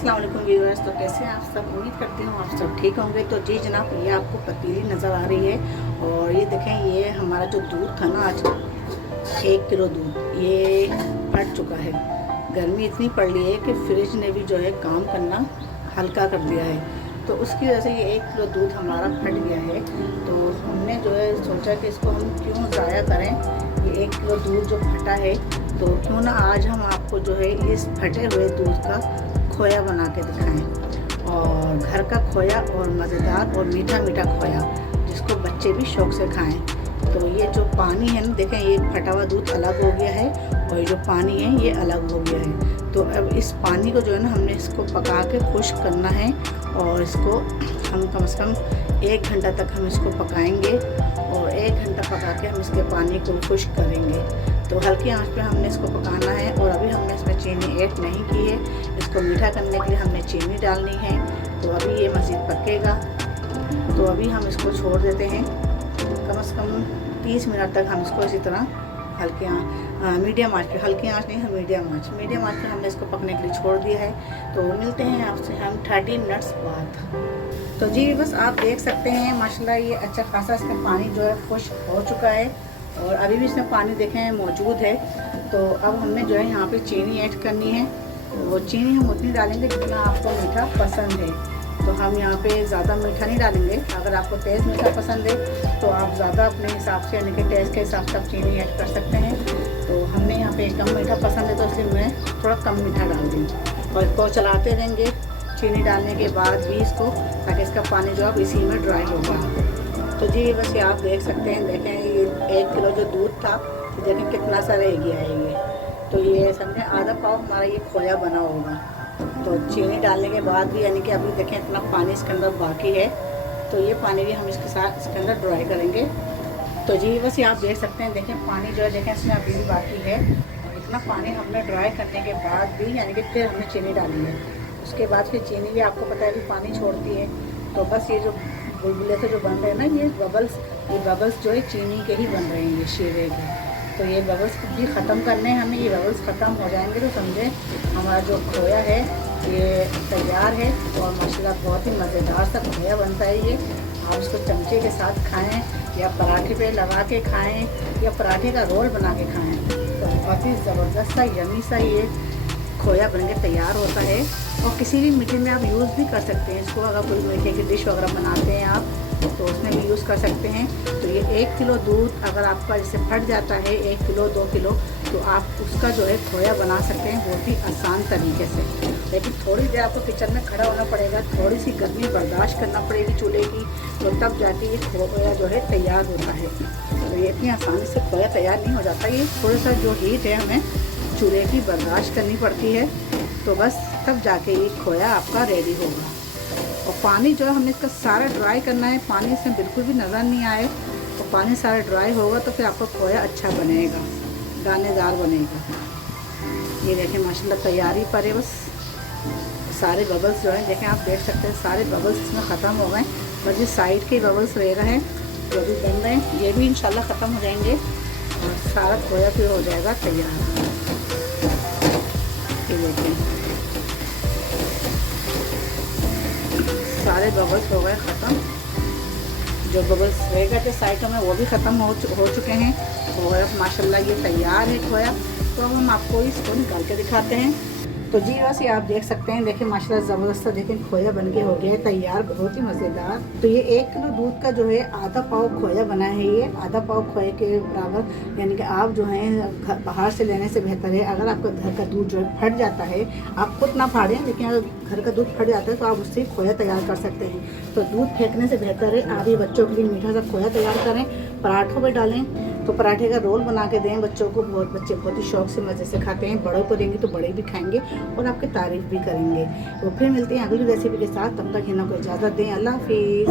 अस्सलाम वालेकुम व्यूअर्स। तो कैसे हैं आप सब? उम्मीद करती हूँ आप सब ठीक होंगे। तो जी जनाब, ये आपको पतीली नज़र आ रही है और ये देखें, ये हमारा जो दूध था ना, आज 1 किलो दूध ये फट चुका है। गर्मी इतनी पड़ रही है कि फ्रिज ने भी जो है काम करना हल्का कर दिया है, तो उसकी वजह से ये 1 किलो दूध हमारा फट गया है। तो हमने जो है सोचा कि इसको हम क्यों ज़ाया करें। ये 1 किलो दूध जो फटा है, तो क्यों ना आज हम आपको जो है इस फटे हुए दूध का खोया बना के दिखाएं। और घर का खोया और मज़ेदार और मीठा मीठा खोया, जिसको बच्चे भी शौक़ से खाएं। तो ये जो पानी है ना, देखें, ये फटा हुआ दूध अलग हो गया है और ये जो पानी है ये अलग हो गया है। तो अब इस पानी को जो है ना, हमने इसको पका के खुश्क करना है और इसको हम कम से कम 1 घंटा तक हम इसको पकाएंगे और 1 घंटा पका के हम इसके पानी को खुश्क करेंगे। तो हल्की आंच पे हमने इसको पकाना है। और अभी हमने इसमें चीनी ऐड नहीं की है, इसको मीठा करने के लिए हमने चीनी डालनी है। तो अभी ये मज़ीद पकेगा, तो अभी हम इसको छोड़ देते हैं कम से कम 30 मिनट तक। हम इसको इसी तरह हल्की मीडियम आंच पे, हल्की आंच नहीं है, मीडियम आंच पे हमने इसको पकने के लिए छोड़ दिया है। तो मिलते हैं आपसे हम 30 मिनट्स बाद। तो जी बस आप देख सकते हैं माशाल्लाह ये अच्छा खासा इसमें पानी जो है खुश्क हो चुका है और अभी भी इसमें पानी देखें मौजूद है। तो अब हमने जो है यहाँ पे चीनी ऐड करनी है। वो चीनी हम उतनी डालेंगे जितना आपको मीठा पसंद है। तो हम यहाँ पे ज़्यादा मीठा नहीं डालेंगे। अगर आपको तेज़ मीठा पसंद है तो आप ज़्यादा अपने हिसाब से, यानी कि टेस्ट के हिसाब से आप चीनी ऐड कर सकते हैं। तो हमने यहाँ पे कम मीठा पसंद है, तो इसलिए मैं थोड़ा कम मीठा डाल दी। और इसको चलाते रहेंगे चीनी डालने के बाद भी इसको, ताकि इसका पानी जो अब इसी में ड्राई होगा। तो जी बस ये आप देख सकते हैं, देखें ये 1 किलो जो दूध था, तो देखें कितना सा रह गया है ये। तो ये समझें आधा पाव हमारा ये खोया बना होगा। तो चीनी डालने के बाद भी, यानी कि अभी देखें इतना पानी इसके अंदर बाकी है, तो ये पानी भी हम इसके साथ इसके अंदर ड्राई करेंगे। तो जी बस ये आप देख सकते हैं, देखें पानी जो है देखें इसमें अभी भी बाकी है। और इतना पानी हमने ड्राई करने के बाद भी, यानी कि फिर हमने चीनी डाली है। उसके बाद फिर चीनी भी आपको पता है कि पानी छोड़ती है। तो बस ये जो बुलबुले से जो बन रहे हैं ना, ये बबल्स जो है चीनी के ही बन रहे हैं, ये शीरे के। तो ये बबल्स भी ख़त्म करने हैं हमें। ये बबल्स ख़त्म हो जाएंगे तो समझे हमारा जो खोया है ये तैयार है। और माशाल्लाह बहुत ही मज़ेदार सा खोया बनता है ये। आप इसको चमचे के साथ खाएं या पराठे पे लगा के खाएं या पराठे का रोल बना के खाएं, तो बहुत ही ज़बरदस्त सा यमी सा ये खोया बन के तैयार होता है। और किसी भी मीठे में आप यूज़ भी कर सकते हैं इसको। अगर कोई मीठे की डिश वगैरह बनाते हैं आप, तो उसमें भी यूज़ कर सकते हैं। तो ये 1 किलो दूध अगर आपका जैसे फट जाता है 1 किलो 2 किलो, तो आप उसका जो है खोया बना सकते हैं बहुत ही आसान तरीके से। लेकिन थोड़ी देर आपको किचन में खड़ा होना पड़ेगा, थोड़ी सी गर्मी बर्दाश्त करना पड़ेगी चूल्हे की, तो तब जाके ये खोया जो है तैयार होता है। तो ये इतनी आसानी से खोया तैयार नहीं हो जाता। ये थोड़ा सा जो हीट है हमें चूल्हे की बर्दाश्त करनी पड़ती है, तो बस तब जाके ये खोया आपका रेडी होगा। और पानी जो है हमें इसका सारा ड्राई करना है, पानी इसमें बिल्कुल भी नज़र नहीं आए। तो पानी सारा ड्राई होगा तो फिर आपका खोया अच्छा बनेगा, दानेदार बनेगा। ये देखें माशाल्लाह तैयारी पर है। बस सारे बबल्स जो हैं देखें, आप देख सकते हैं सारे बबल्स इसमें ख़त्म हो गए। बस ये साइड के बबल्स रह रहे हैं जो भी बन रहे हैं, ये भी इंशाल्लाह ख़त्म हो जाएंगे और सारा खोया फिर हो जाएगा तैयार। ये देखें सारे बबल्स हो गए ख़त्म। जो बबल्स रह गए थे साइडों में वो भी ख़त्म हो चुके हैं। और अब माशाल्लाह ये तैयार है खोया। तो अब हम आपको इसको निकाल के दिखाते हैं। तो जी बस ये आप देख सकते हैं, देखिए माशाल्लाह ज़बरदस्त देखें खोया बन के हो गया है तैयार, बहुत ही मज़ेदार। तो ये 1 किलो दूध का जो है आधा पाव खोया बना है। ये आधा पाव खोए के बराबर, यानी कि आप जो हैं बाहर से लेने से बेहतर है। अगर आपका घर का दूध जो है फट जाता है, आप खुद ना फाड़ें, लेकिन अगर घर का दूध फट जाता है तो आप उससे खोया तैयार कर सकते हैं। तो दूध फेंकने से बेहतर है आप ही बच्चों के लिए मीठा सा खोया तैयार करें, पराठों पर डालें, तो पराठे का रोल बना के दें बच्चों को। बच्चे बहुत ही शौक से मज़े से खाते हैं। बड़ों को देंगे तो बड़े भी खाएंगे और आपकी तारीफ़ भी करेंगे। तो फिर मिलते हैं अगली रेसिपी के साथ, तब तक हिना को इजाज़त दें। अल्लाह हाफिज़।